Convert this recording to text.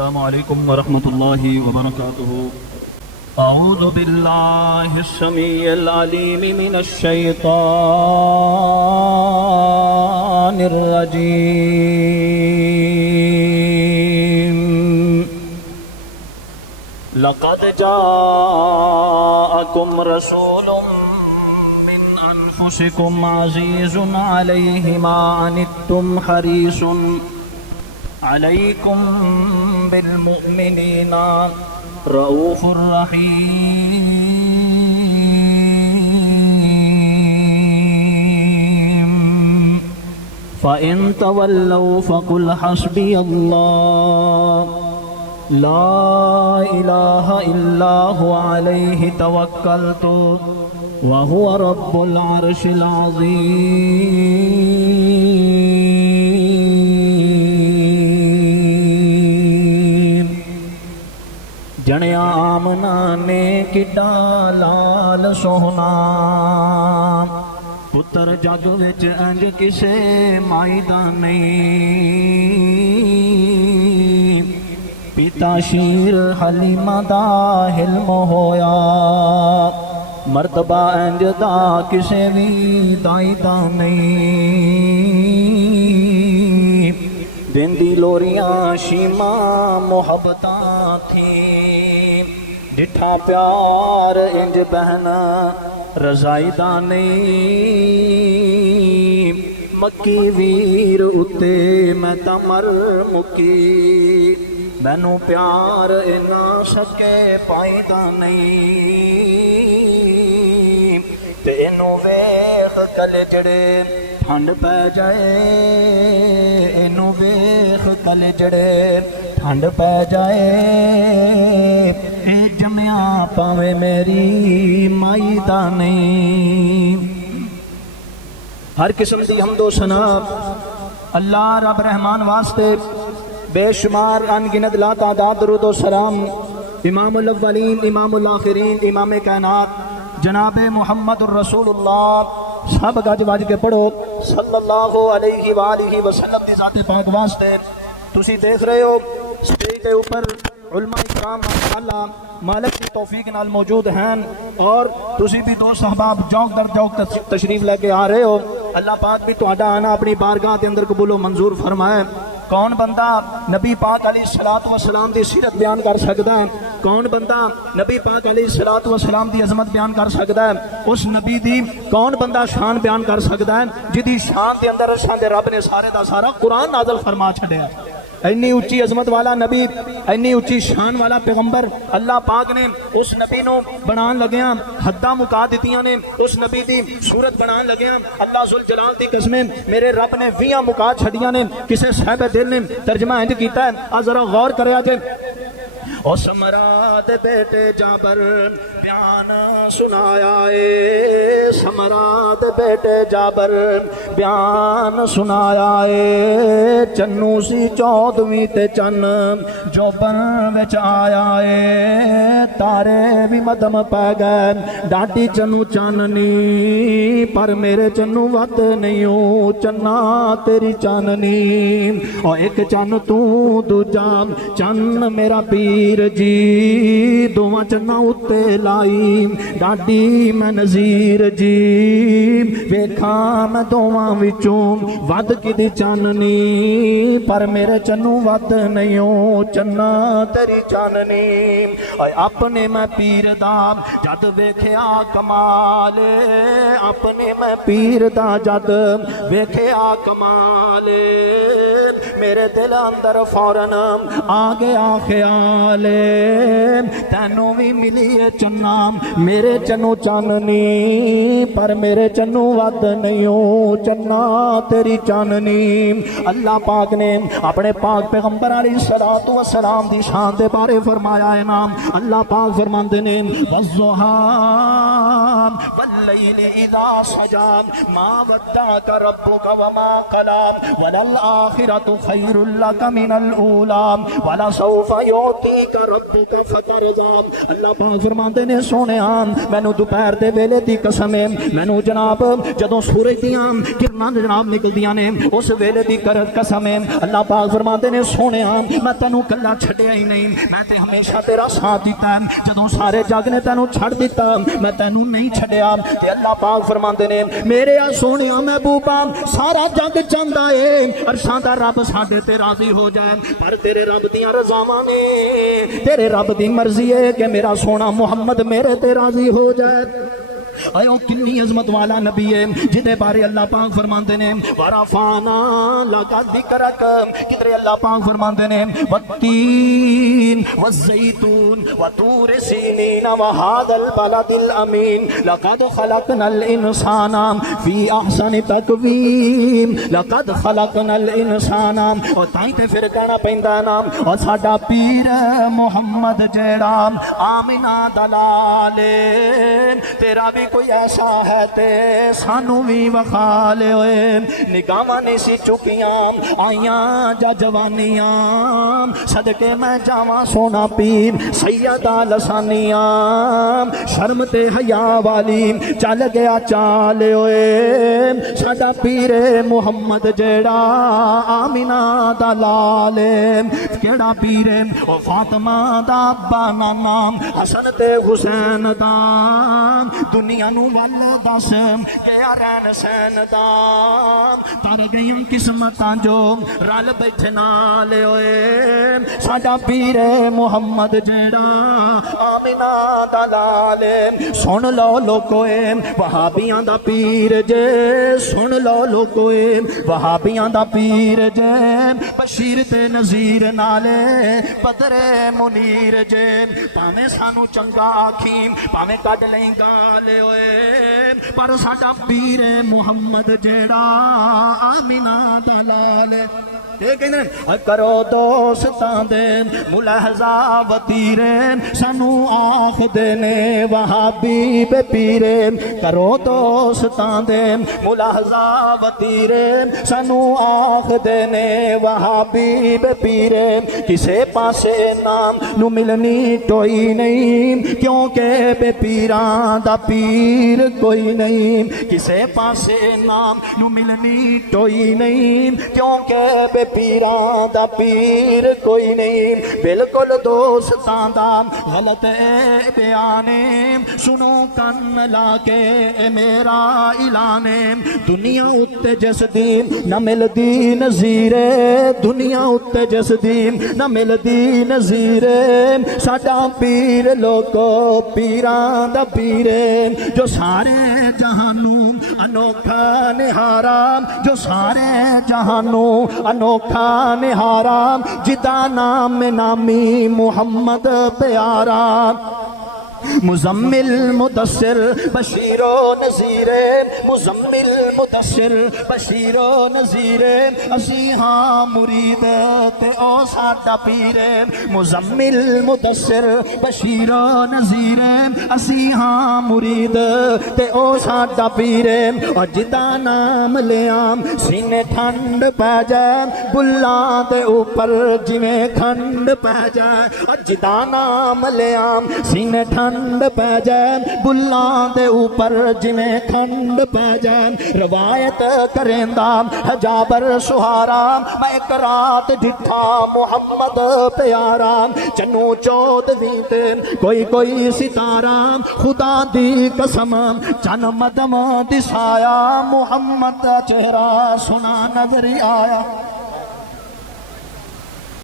अस्सलामु अलैकुम वरहमतुल्लाहि वबरकातुहू। अऊज़ु बिल्लाहि स्समीइल अलीम मिनश शैतानिर रजीम। लक़द जाअकुम रसूलुम मिन अनफुसिकुम अज़ीज़ुन अलैहि मा अनित्तुम हरीसुन अलैकुम बिलमुमिनीना रऊफ़ुर रहीम। फ़इन तवल्लौ फ़कुल हस्बियल्लाह ला इलाहा इल्ला हुवा अलैहि तवक्कलतु व हुवा रब्बुल अर्शिल अज़ीम। जणिया आमना ने किड्डा लाल सोहना, पुत्र जग विच अंज किसे माई दा नहीं। पिता शीर हलीमा दा हिल्म होया, मर्तबा इंज दा किसे भी दाई दा नहीं। दिंदी लोरियां शीमा मुहब्बता थी, डिठा प्यार इंज बहना रजाई दा नहीं। मक्की वीर उत्ते मैं तमर मुकी, मैनू प्यार इना सके पाई दा नहीं। ते इनू वेख कले जड़े ठंड पै जाए, इनू वेख कले जड़े ठंड पै जाए। ए जमिया पावे मेरी माई दा नहीं। हर किस्म दी हमदो सना अल्लाह रब रहमान वास्ते, बेशुमार अनगिनत ला तादाद दरूद व सलाम इमामुल अव्वलीन इमामुल आखिरीन इमाम कायनात जनाब मुहम्मदुर रसूलुल्लाह सब गज वज के पढ़ो सल्लल्लाहु अलैहि वालिहि वसल्लम दी ज़ाते पाक वास्ते। तुसी देख रहे हो स्टेज के ऊपर उलमा इकराम माशाअल्लाह मालिक की तौफीक नाल मौजूद हैं, और तुसी भी दोस्त अहबाब जौक दर जौक तशरीफ लेके आ रहे हो। अल्लाह पाक भी तुहाडा आना अपनी बारगाह के अंदर कबूल मंजूर फरमाए। कौन बंदा नबी पाक अलैहिस्सलातु वस्सलाम दी सीरत बयान कर सकता है? कौन बंदा नबी पाक अलैहिस्सलातु वस्सलाम दी अजमत बयान कर सकता है? उस नबी दी कौन बंदा शान बयान कर सकता है जिहदी शान के अंदर असां दे रब ने सारे दा सारा कुरान नाज़िल फरमा छड़िया। इन्नी उच्ची अजमत वाला नबी, इन्नी उच्ची शान वाला पैगंबर अल्लाह पाक ने उस नबी नूं बनान लग्या हद्दां मुका दित्तियां ने। उस नबी दी सूरत बनान लग्या अल्लाह जुल जलाल दी कसमें मेरे रब ने 20 मुका छड़ियां ने। किसे साहिब दिल ने तर्जमा इंज कीता है, आ जरा गौर करया जे। ओ समराद बेटे जाबर बयान सुनाया ए, समराद बेटे जाबर बयान सुनाया ए। चन्नू सी 14वीं ते चन्न जोबन विच आया ए, तारे भी मदम पै गए डाटी चन्नू चाननी, पर मेरे चन्नू वत नहीं हो चन्ना तेरी चाननी। और एक चन्न तू दूजा चन्न मेरा पीर जी, दोवां चन्ना उत्ते लाई डाडी मैं नज़ीर जी। वेखा मैं दोवां विचों वध किदी चाननी, पर मेरे चन्नू वध नहीं हो चन्ना तेरी चाननी। अपने मैं पीर दा जद वेख्या कमाल, अपने मैं पीर दा जद वेख्या कमाल, मेरे दिल अंदर फौरन आ गया ख्याल, तैनू भी मिली है चन्ना मेरे चन्नू चाननी, पर मेरे चन्नू वध नहीं हो चन्ना तेरी चाननी। अल्लाह पाक ने अपने पाक पैगंबर अलैहिस्सलातु वस्सलाम दी शान दे बारे फरमाया है नाम। अल्लाह पाक फरमाते ने वज़्ज़ुहा वल्लैलि इज़ा सजा मा वद्दाका रब्बुका वमा क़ला वलल आखिरतु खैरुल लक मिनल ऊला वला सौफा युतीका रब्बुका फतरज़ा। अल्लाह पाक फरमाते ने सोनिया मैनू दोपहर दे वेले दी कसम है, मैनू जनाब जदों सूरज दियां किरणां जनाब निकलदियां ने उस वेले दी कसम है। अल्लाह पाक फरमाते ने सोनिया मैं तैनू कल्ला छड्डिया ही नहीं, मैं ते हमेशा तेरा साथ दिता, जदों सारे जग ने तैनू छड़ दिता मैं तैनू नहीं छड्डिया। ते अल्लाह पाक फरमाते ने मेरे आ सोनिया महबूबा सारा जग चाहता है अरशां दा रब साडे ते राजी हो जाए, पर तेरे रब दियां रज़ावां ने, तेरे रब दी मर्जी है कि मेरा सोना मुहम्मद मेरे ते राजी हो जाए। आयो कितनी अजमत वाला नबी है जिदे बारे अल्लाह पाक फरमाते ने वरफाना लका जिक्रक, किधरे अल्लाह पाक फरमाते ने वत्तीन वज़ैतून वतूर सीनीन वहादल बलदिल अमीन लक़द खलक़नल इंसाना फी अहसनि तक़वीम, लक़द खलक़नल इंसाना। और ताई ते फिर कहना पैंदा नाम और साडा पीर मुहम्मद जेड़ा आमिना दलाले तेरा भी कोई ऐसा है ते सानू भी वखा ले ओए। निगाहां नहीं सी चुकियां आइयां जा जवानियां सदके मैं जावां सोना पीर सैयदा लसानियां, शर्म ते हया वाली चल गया चाल ओए साडा पीर मुहम्मद जेड़ा आमिना दा लाल केड़ा पीर ओ फातिमा दा अब्बा नाना हसन ते हुसैन दा दुनिया नू वल दस गया रैन सैन दा तर गई किस्मतां जो रल बैठे नाल ओए साडा पीर मुहम्मद जेड़ा आमिना दा लाल। सुन लो लोकोए वहाबियां दा पीर जे, सुन लो लोकोए वहाबियां दा पीर जे, बशीर ते नज़ीर नाले बदरे मुनीर जे, भावें सानू चंगा आखी भावें कड लई गाल ओए पर साडा पीर मुहम्मद जेड़ा आमिना दा लाल। करो दोस्तां दे मुलाहजा वतीरे सानू आख देने वहाबी बे पीरे, करो दोस्तां दे मुलाहजा वतीरे सानू आख देने वहाबी बे पीरे। किसे पासे नाम नू मिलनी टोई नहीं क्योंकि बे पीरां दा पीर कोई नहीं, किसे पासे नाम नू मिलनी टोई नहीं क्योंकि बे पीरां दा पीर कोई नहीं। बिल्कुल दोस्तां दा गलत है बयाने सुनो कन्न लाके मेरा ऐलाने, दुनिया उत्ते जिस दी न मिलदी नज़ीरे, दुनिया उत्ते जिस दी न मिलदी नज़ीरे साडा पीर लोको पीरां दा पीरे जो सारे जहानू अनोखा निहारा, जो सारे जहानू अनोखा निहारा जिदा नाम नामी मुहम्मद प्यारा। मुजम्मिल मुदस्सिर बशीरो नज़ीरे, मुजम्मिल मुदस्सिर बशीरो नज़ीरे असी हाँ मुरीद ते ओ साडा पीरे। मुजम्मिल मुदस्सिर बशीरो नज़ीरे असी हाँ मुरीद ते ओ साडा पीरे। और जिदा नाम लियाम सीने ठंड पै जाए बुल्लां दे ऊपर जिवें खंड पै जाए, और जिदा नाम लियाम सीने ठंड पै जाए बुल्लां दे ऊपर जिवें खंड पै जाए। रवायत करेंदा हजाबर सुहारा मैं एक रात डिठा मुहम्मद प्यारा, चन्नू चौदवी ते कोई कोई सितारा खुदा दी कसम चन मदम दिसाया मुहम्मद दा चेहरा सोना नजर आया।